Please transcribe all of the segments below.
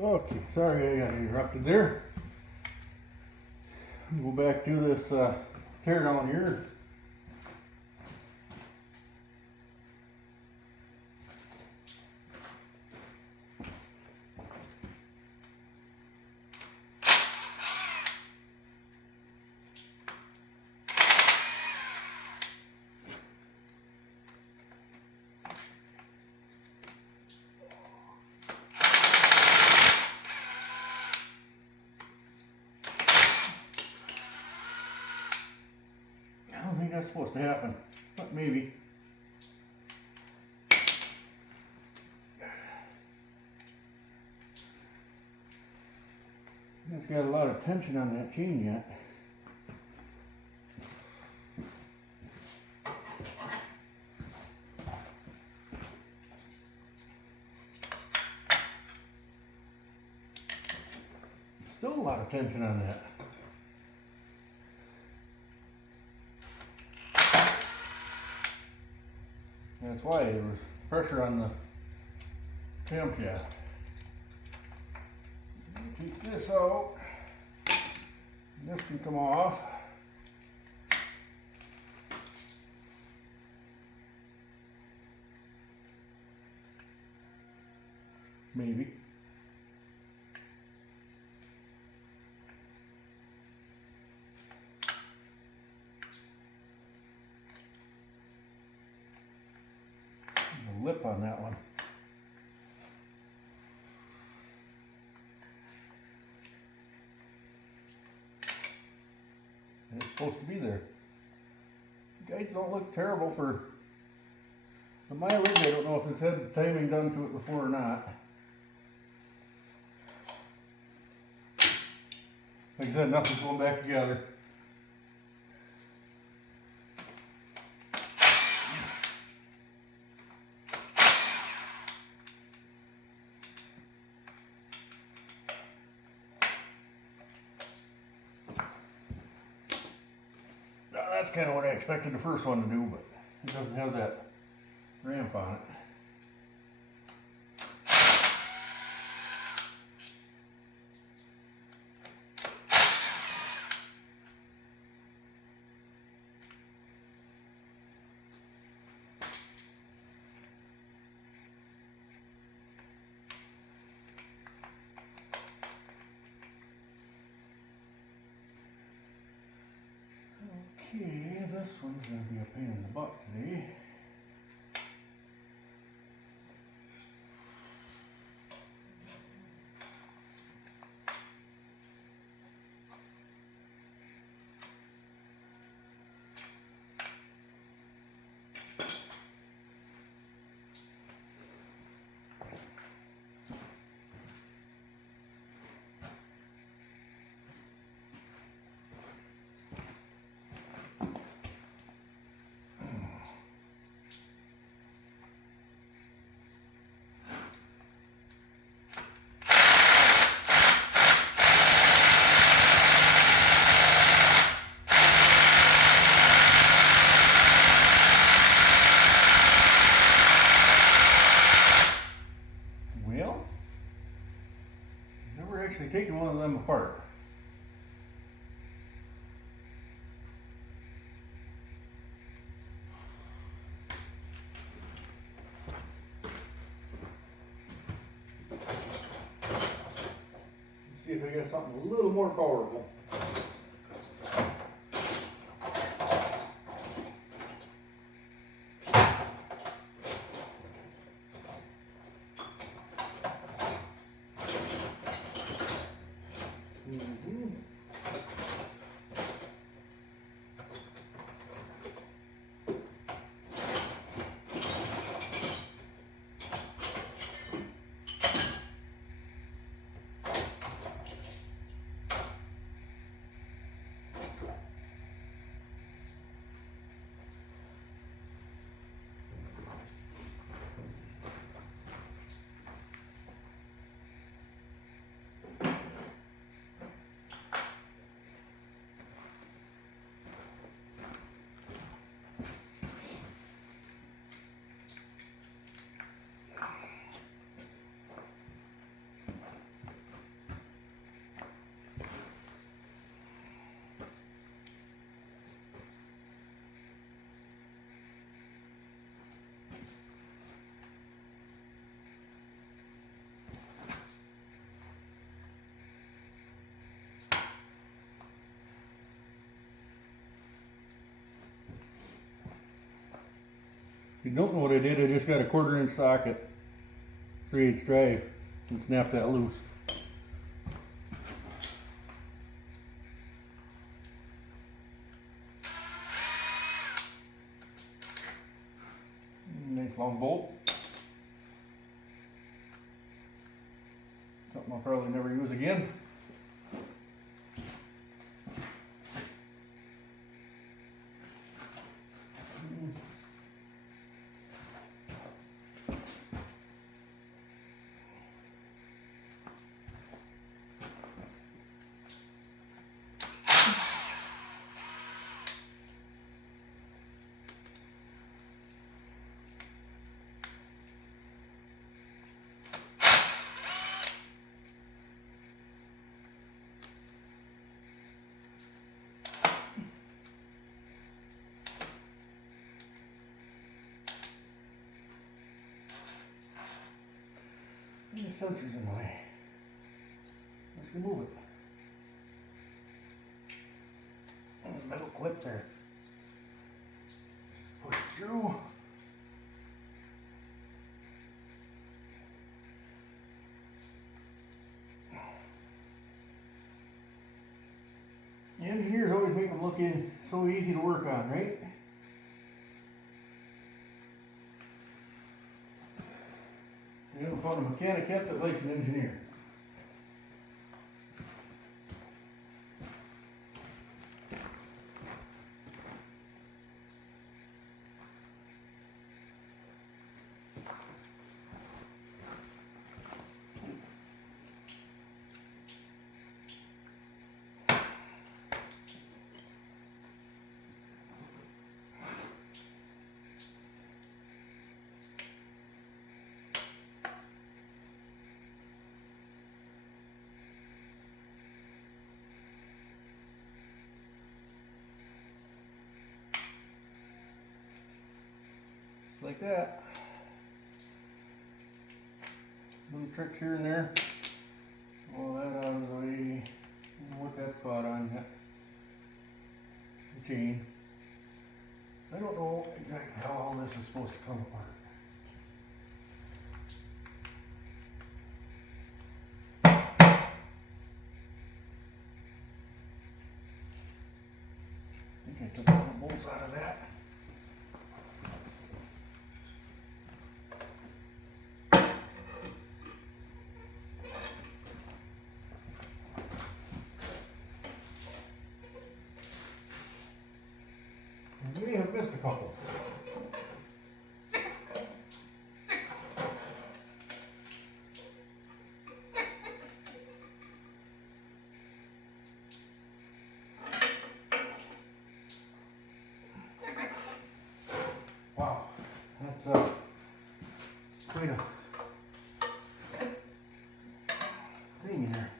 Okay, sorry I got interrupted there. Go back to this tear down here. I don't think that's supposed to happen, but maybe. It's got a lot of tension on that chain yet. Still a lot of tension on that. That's why there was pressure on the camshaft. Take this out. This can come off. Maybe. There's a lip on that one. It's supposed to be there. Guides don't look terrible for the mileage. I don't know if it's had timing done to it before or not. Like I said, nothing's going back together. That's kind of what I expected the first one to do, but it doesn't have that ramp on it. Okay, this one's going to be a pain in the butt today. Actually taking one of them apart. Let's see if I got something a little more powerful. don't know what I did, I just got a 1/4 inch socket, 3/8 drive, and snapped that loose. Nice long bolt. Something I'll probably never use again. The sensor's in the way. Let's remove it. And the metal clip there. Push through. The engineers always make them look so easy to work on, right? You know, found a mechanic yet that likes an engineer. Like that. Little tricks here and there. All that out of the way. I don't know what that's caught on yet. The chain. I don't know exactly how all this is supposed to come apart. I think I took all the bolts out of that. I may have missed a couple. Wow, that's quite a thing here.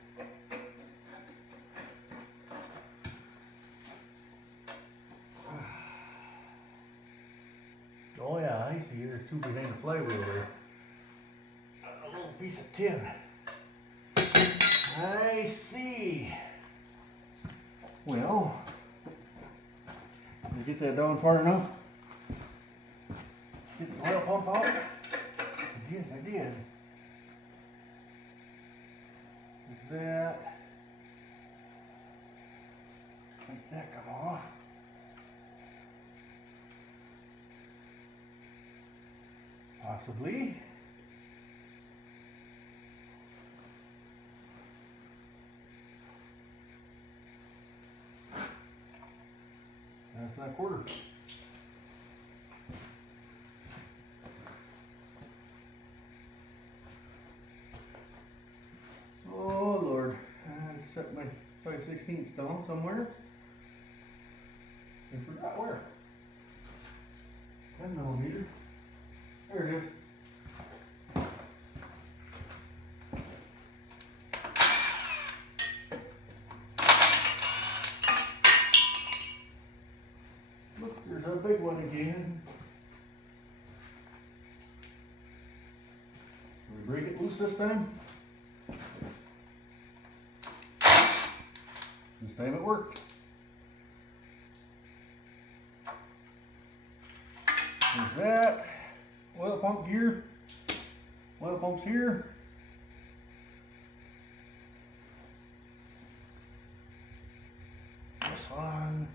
Oh yeah, I see. There's two behind the flywheel there. A little piece of tin. I see. Well, did I get that down far enough? Get the oil pump out? Yes, I did. Like that. Make that come off. Possibly. That's that 1/4. Oh Lord, I set my 5/16 down somewhere. I forgot where. 10mm. There it is. Look, there's a big one again. Can we break it loose this time? This time it worked. There's that. oil pump gear, oil pumps here. This one,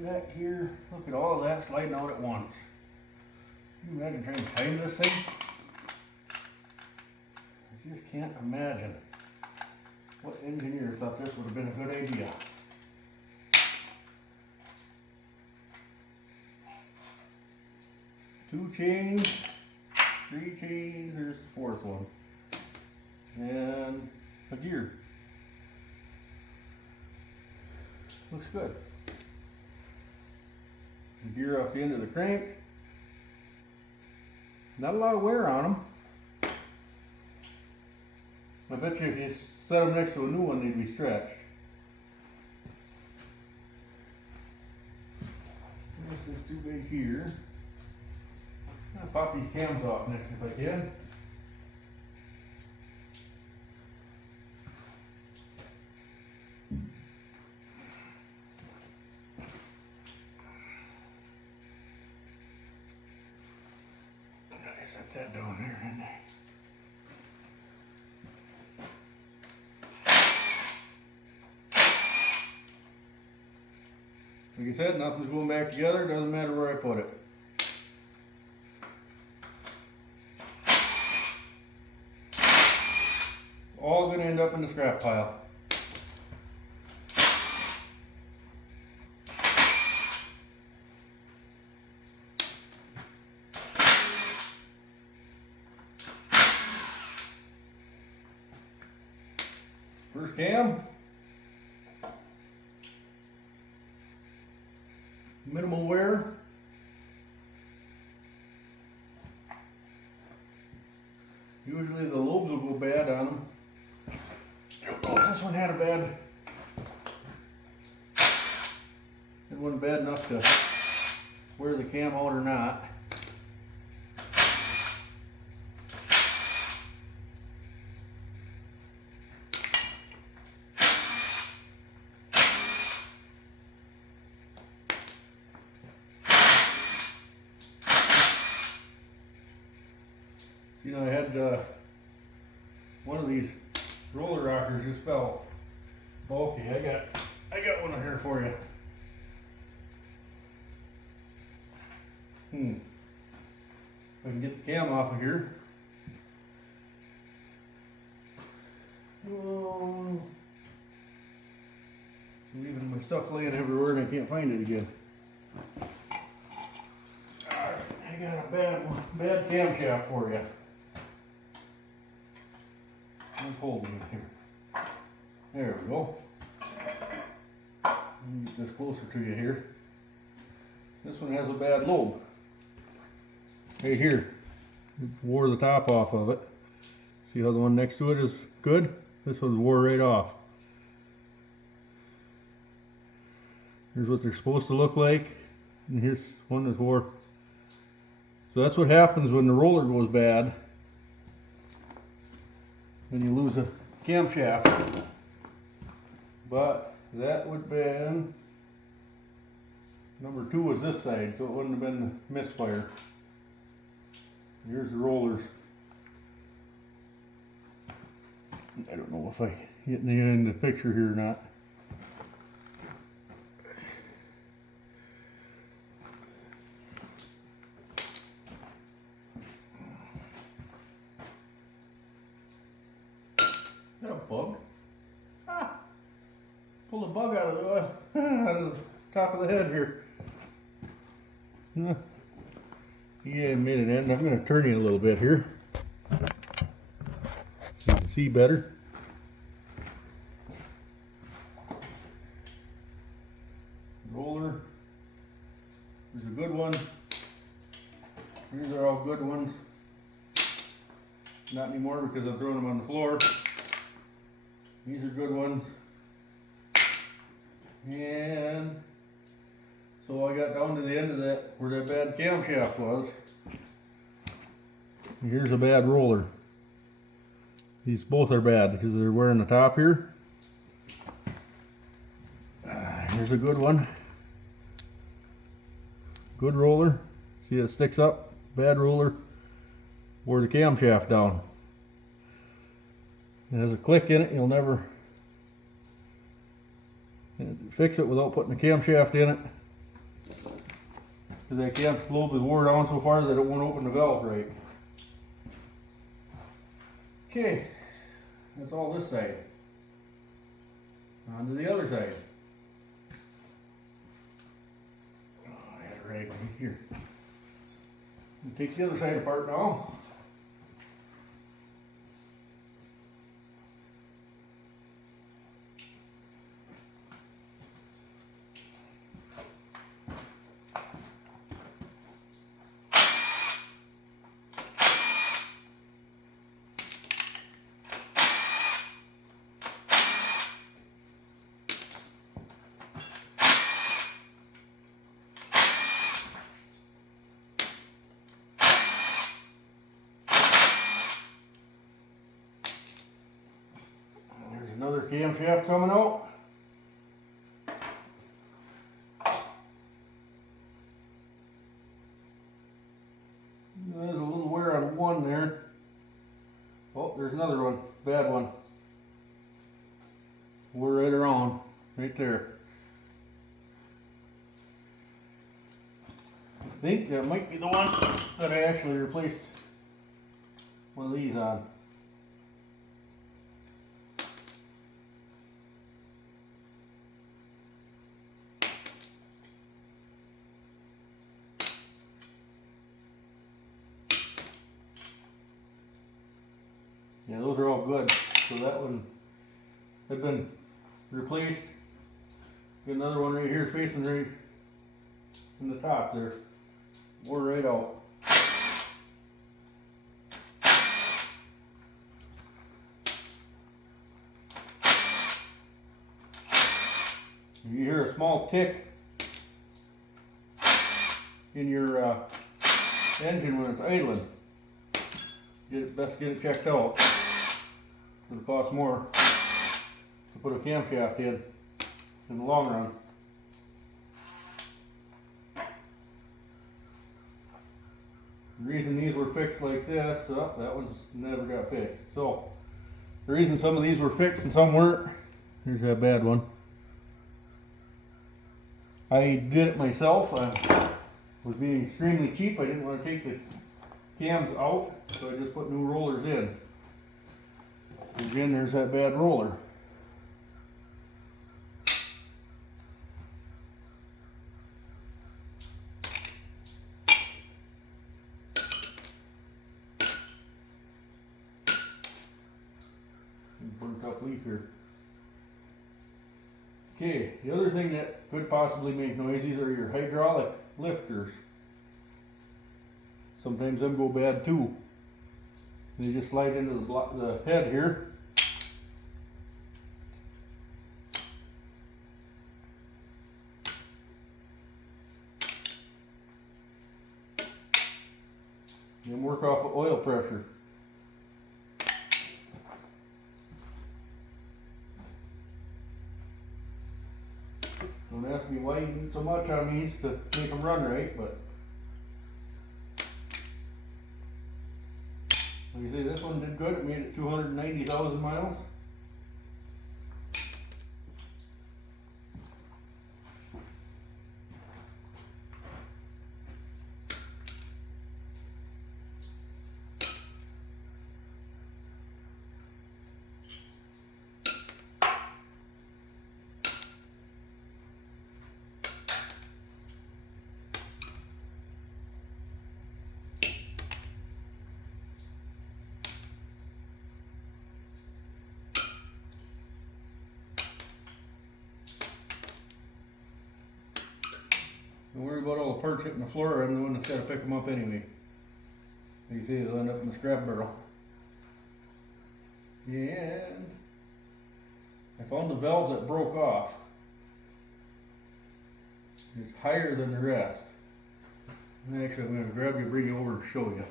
that gear. Look at all of that sliding out at once. Can you imagine trying to time this thing? I just can't imagine what engineer thought this would have been a good idea. Two chains, three chains, there's the fourth one, and a gear. Looks good. The gear off the end of the crank. Not a lot of wear on them. I bet you if you set them next to a new one, they'd be stretched. This is too big here. I'll pop these cams off next if I can. I set that down there, didn't I? Like I said, nothing's going back together, doesn't matter where I put it. All going to end up in the scrap pile. First cam. Minimal wear. Usually the lobes will go bad on them. I don't know if this one had a bad. It wasn't bad enough to wear the cam out or not. You know, I had one of these roller rockers just fell bulky. I got one here for you. I can get the cam off of here. Oh, leaving my stuff laying everywhere and I can't find it again. Alright, I got a bad camshaft for you. Let's hold it here. There we go. Let me get this closer to you here. This one has a bad lobe. Right here. It wore the top off of it. See how the one next to it is good? This one wore right off. Here's what they're supposed to look like. And here's one that's wore. So that's what happens when the roller goes bad. Then you lose a camshaft. But that would have been, number 2 was this side, so it wouldn't have been the misfire. Here's the rollers. I don't know if I get in the picture here or not. Is that a bug? Ah! Pull a bug out of the top of the head here. Yeah, it made it end. I'm going to turn you a little bit here so you can see better. Roller. There's a good one. These are all good ones. Not anymore because I'm throwing them on the floor. These are good ones. And so I got down to the end of that where that bad camshaft was. And here's a bad roller. These both are bad because they're wearing the top here. Here's a good one. Good roller. See, it sticks up, bad roller, or the camshaft down. It has a click in it, you'll never fix it without putting the camshaft in it. Because that cam's globe is wore down so far that it won't open the valve right. Okay, that's all this side. On to the other side. Oh, I had a rag right here. Take the other side apart now. Another camshaft coming out. There's a little wear on one there. Oh, there's another one, bad one. We're right around, right there. I think that might be the one that I actually replaced one of these on. Yeah, those are all good. So that one had been replaced. Got another one right here facing right in the top there. Wore right out. You hear a small tick in your engine when it's idling. Best get it checked out. It'll cost more to put a camshaft in the long run. The reason these were fixed like this, that one's never got fixed. So the reason some of these were fixed and some weren't, here's that bad one. I did it myself. I was being extremely cheap. I didn't want to take the cams out, so I just put new rollers in. Again, there's that bad roller. Burnt up leaf here. Okay, the other thing that could possibly make noises are your hydraulic lifters. Sometimes them go bad too. They just slide into the head here. And work off of oil pressure. Don't ask me why you need so much on these to make them run right, but like you see, this one did good. It made it 290,000 miles. Don't worry about all the parts hitting the floor. I'm the one that's got to pick them up anyway. You see, they'll end up in the scrap barrel. And I found the valve that broke off. It's higher than the rest. And actually, I'm going to grab you, bring you over and show you.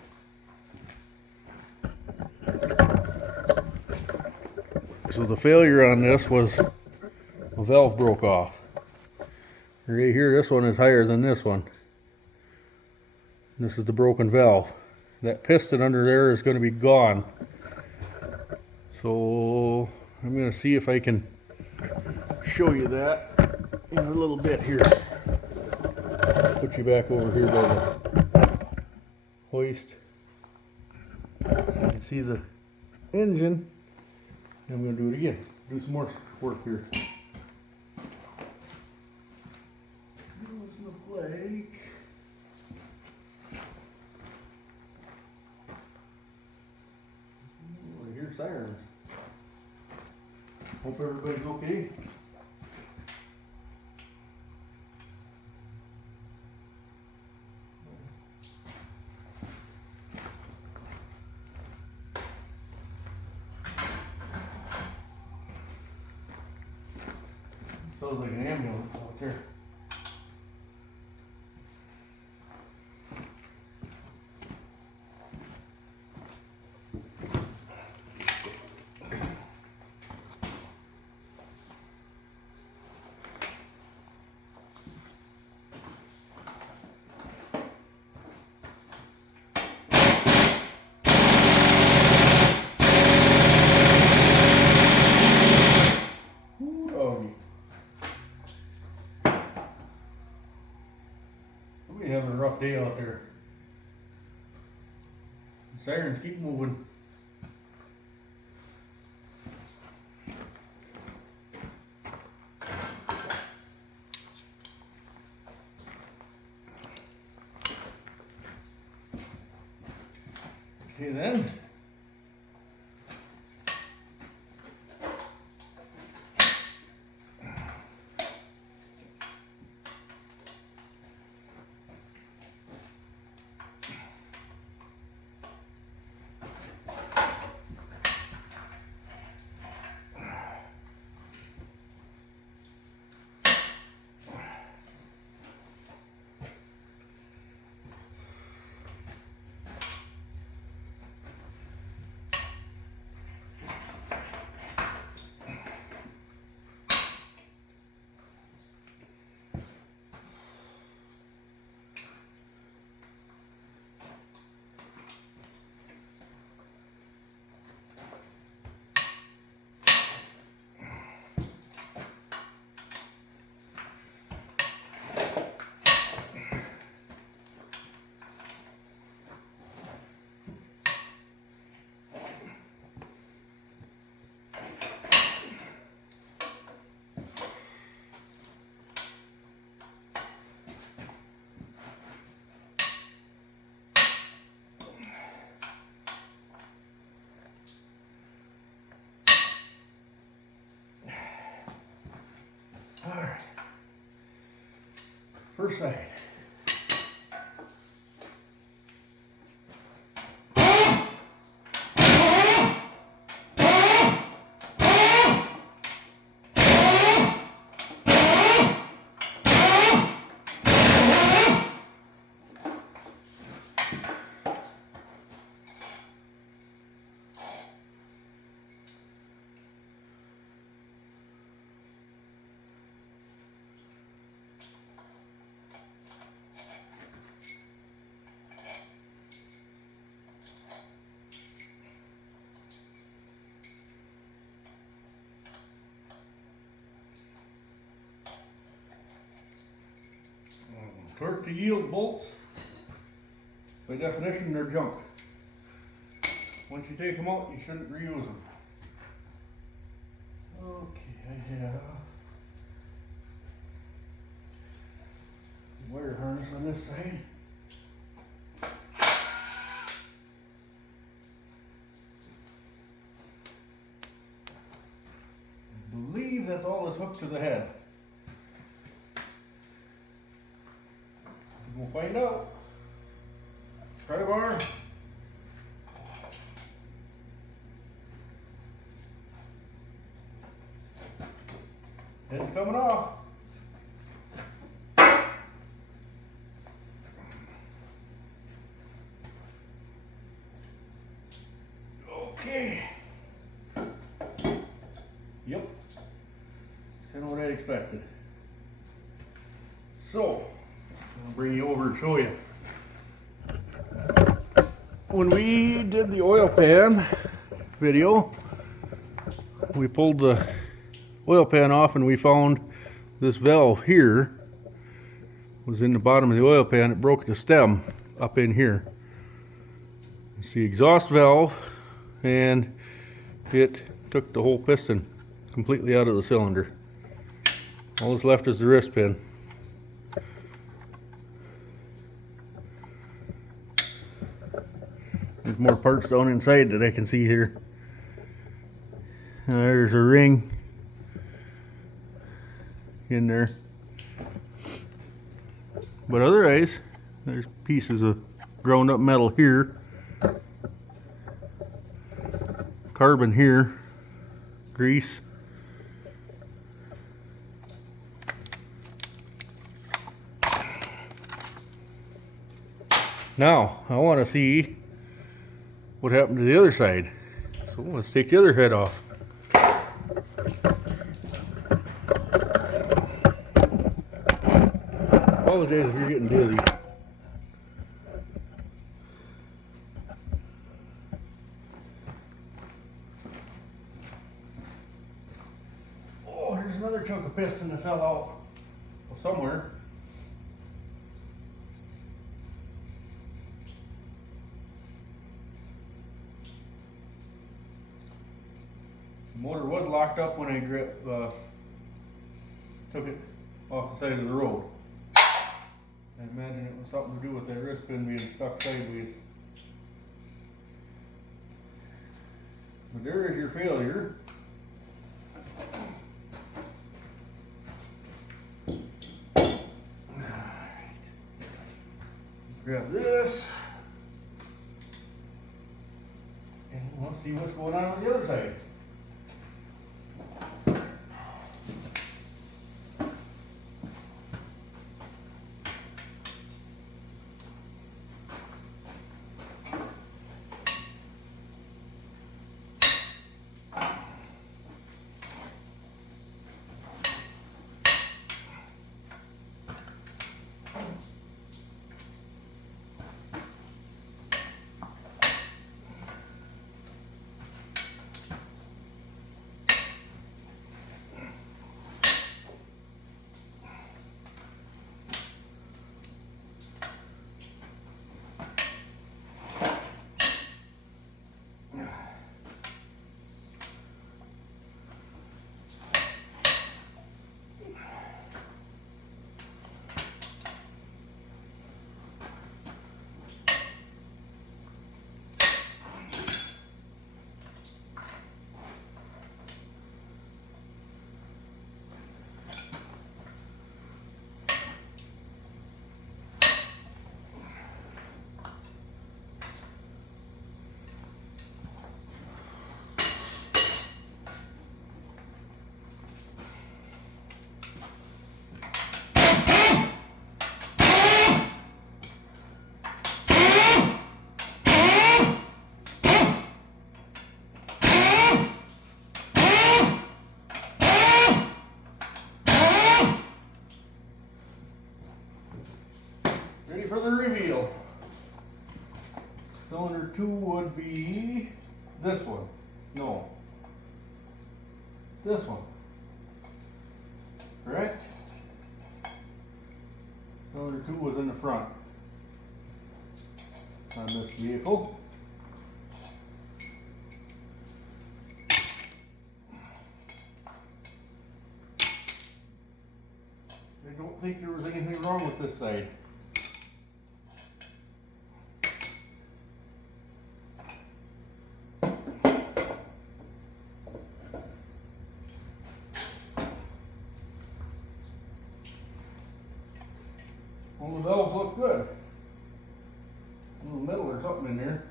So the failure on this was the valve broke off. Right here, this one is higher than this one. This is the broken valve. That piston under there is going to be gone. So I'm going to see if I can show you that in a little bit here. Put you back over here by the hoist. So you can see the engine. I'm going to do it again. Do some more work here. Look like. Oh, I hear sirens. Hope everybody's okay. Sounds like an ambulance out there. We're having a rough day out there. The sirens keep moving. Okay then. All right. First side. Torque to yield bolts, by definition, they're junk. Once you take them out, you shouldn't reuse them. Okay, I have the wire harness on this side. I believe that's all that's hooked to the head. We'll find out. Pry bar. Head's coming off. Okay. Yep. That's kind of what I expected. So, I'll bring you over and show you. when we did the oil pan video, we pulled the oil pan off and we found this valve here was in the bottom of the oil pan. It broke the stem up in here. It's the exhaust valve, and it took the whole piston completely out of the cylinder. All that's left is the wrist pin. There's more parts down inside that I can see here. There's a ring in there. But otherwise, there's pieces of ground up metal here. Carbon here. Grease. Now, I want to see what happened to the other side. So let's take the other head off. Apologize if you're getting dizzy. Oh, here's another chunk of piston that fell out somewhere. The motor was locked up when I took it off the side of the road. I imagine it was something to do with that wrist pin being stuck sideways. But there is your failure. Alright. Grab this. And we'll see what's going on the other side. Ready for the reveal. Cylinder 2 would be this one. No. This one. Correct? Cylinder 2 was in the front on this vehicle. I don't think there was anything wrong with this side. All the valves look good. A little metal or something in there.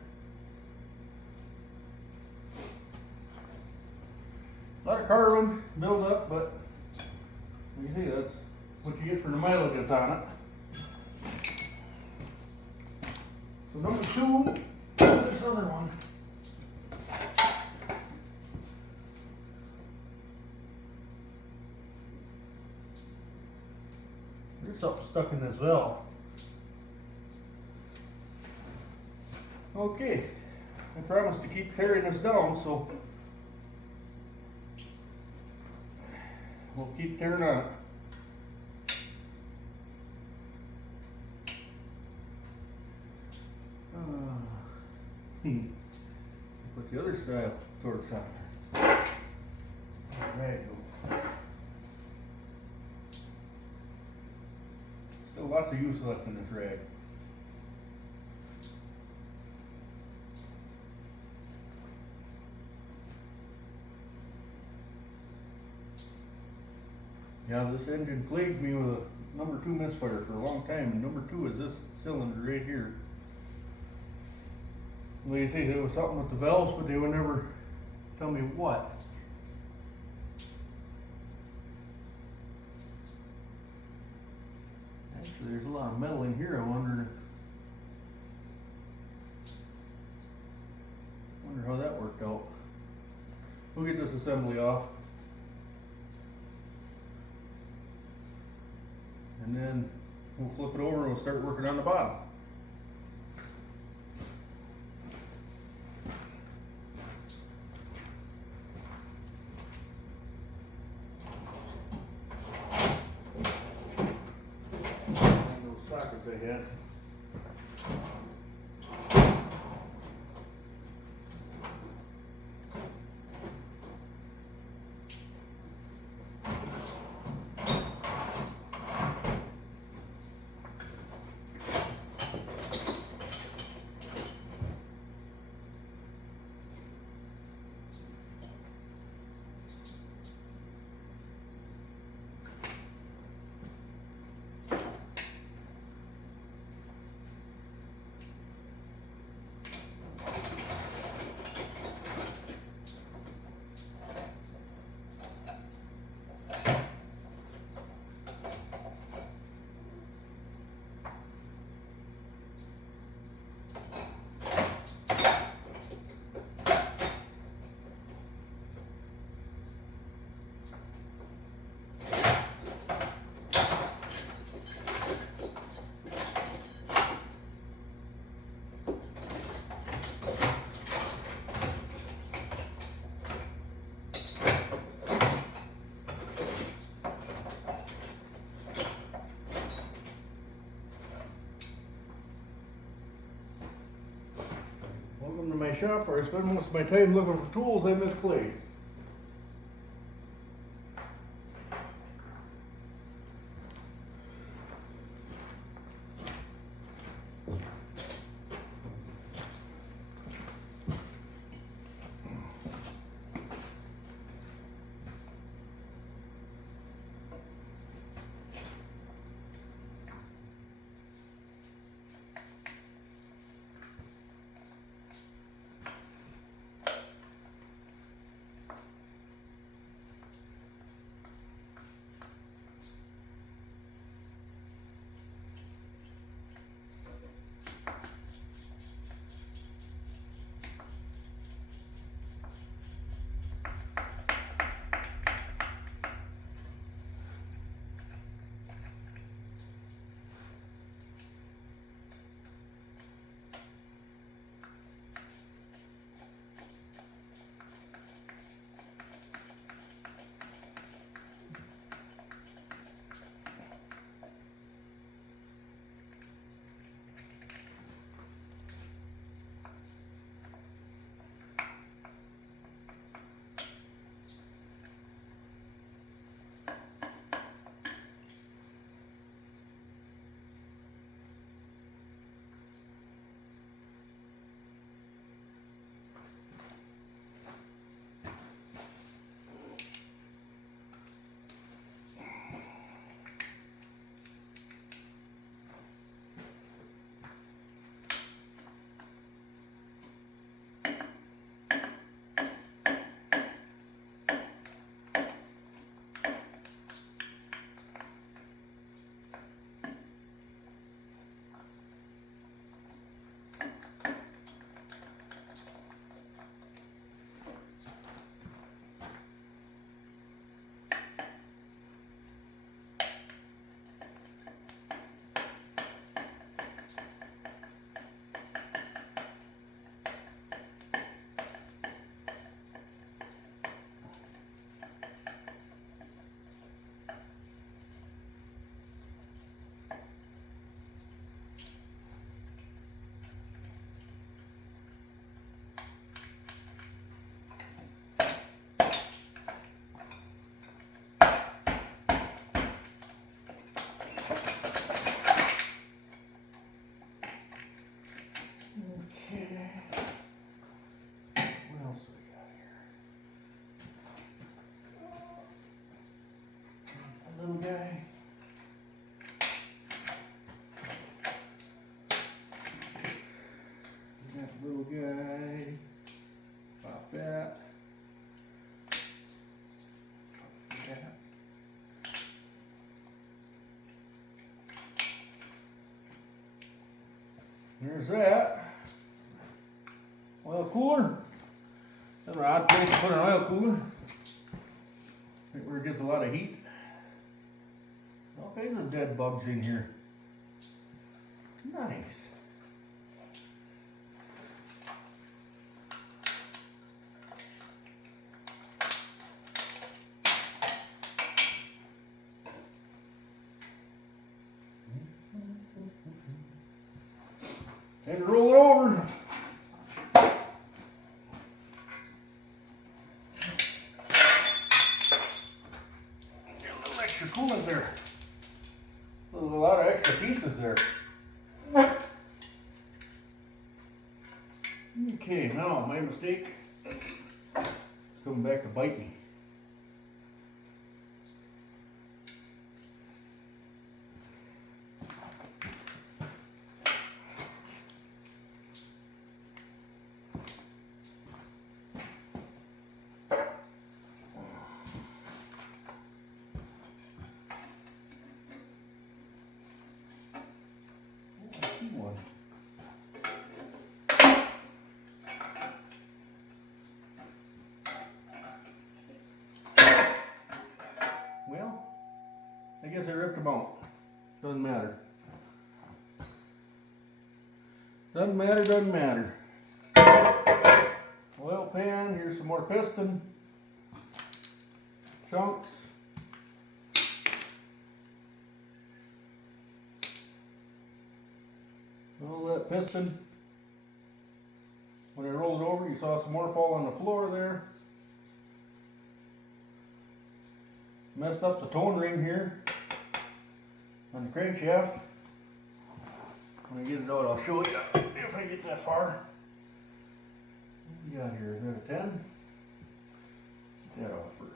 A lot of carbon build up, but you can see that's what you get for the mileage that's on it. So number 2 is this other one. There's something stuck in this valve. Okay, I promised to keep tearing this down, so we'll keep tearing on it. Put the other side torch on there. Right. Still lots of use left in this rag. Yeah, this engine plagued me with a number 2 misfire for a long time, and number 2 is this cylinder right here. Like I say, there was something with the valves, but they would never tell me what. Actually, there's a lot of metal in here. I wonder how that worked out. We'll get this assembly off, and then we'll flip it over and we'll start working on the bottom. Those sockets I had. Welcome to my shop where I spend most of my time looking for tools I misplaced. There's that. Oil cooler. That's an odd place to put an oil cooler. I think where it gets a lot of heat. All kinds of dead bugs in here. Nice. Time to roll it over. Get a little extra coolant there. There's a lot of extra pieces there. Okay, now my mistake. It's coming back to bite me. One. Well, I guess I ripped them out. Doesn't matter. Doesn't matter, doesn't matter. Oil pan, here's some more piston. Chunks. All that piston. When I rolled it over, you saw some more fall on the floor there. Messed up the tone ring here on the crankshaft. When I get it out, I'll show you if I get that far. What do we got here? Is that a 10? Get that off first.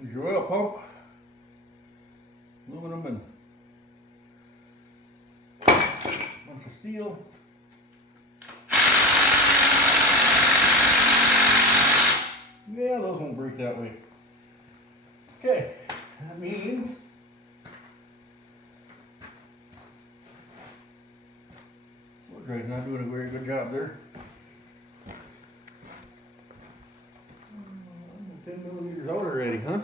Here's your oil pump, aluminum and a bunch of steel. Yeah, those won't break that way. Okay, that means Woodride's not doing a very good job there. 10 millimeters out already, huh?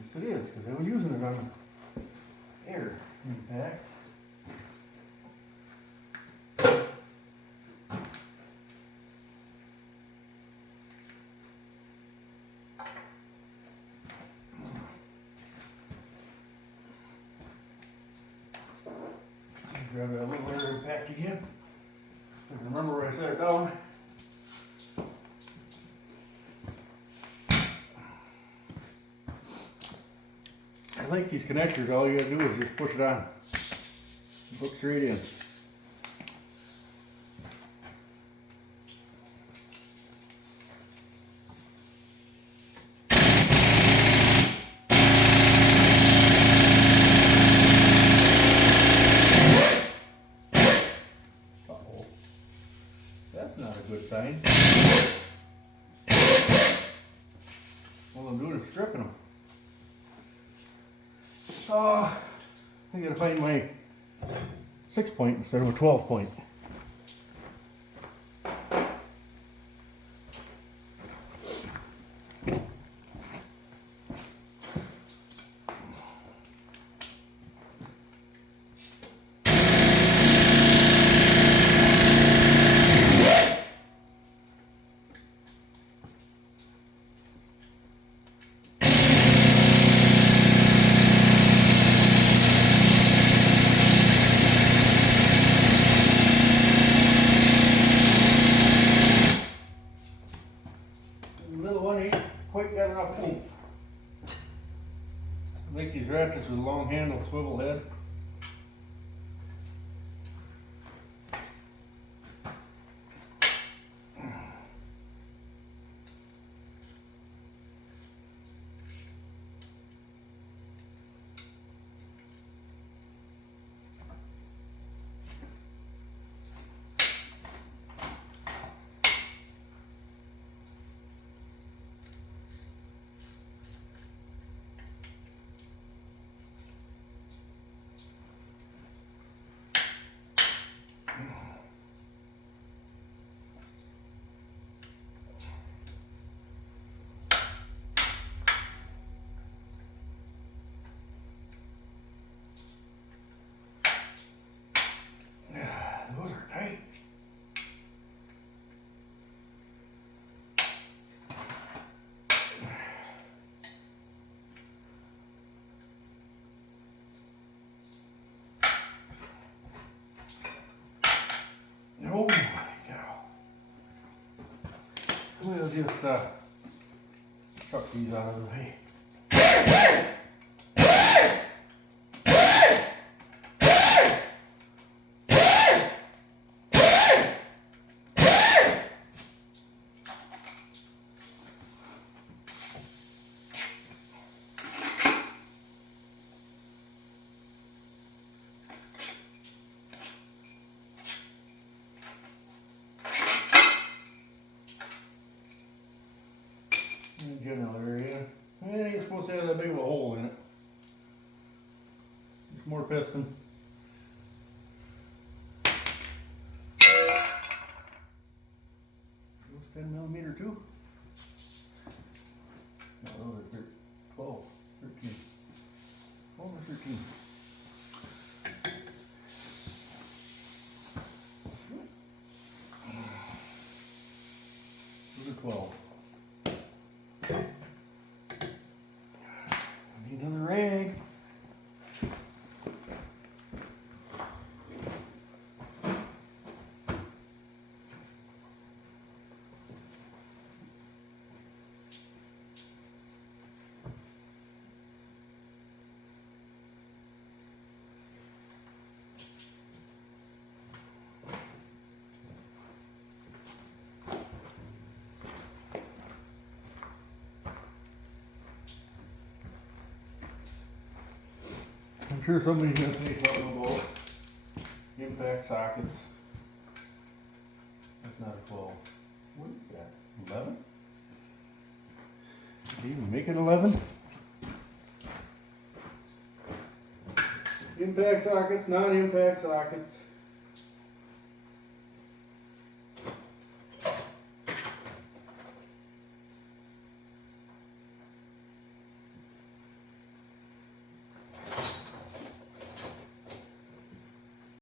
Yes, it is, because I was using it on air impact. Grab that little air impact again. I can remember where I set it down. I like these connectors, all you gotta do is just push it on. Hook straight in. Uh-oh. That's not a good sign. All I'm doing is stripping them. I gotta find my 6-point instead of a 12-point. enough oomph. Make these ratchets with a long handle swivel head. Those are tight. Oh my cow. We'll just chuck these out of the way. General area. It ain't supposed to have that big of a hole in it. Just more piston. Those 10mm too? No, those are 12, 13. 12 or 13. Those are 12. Need another rag. I'm sure somebody's gonna say something about impact sockets. That's not a 12. What is that? 11? Did you even make it 11? Impact sockets, non-impact sockets.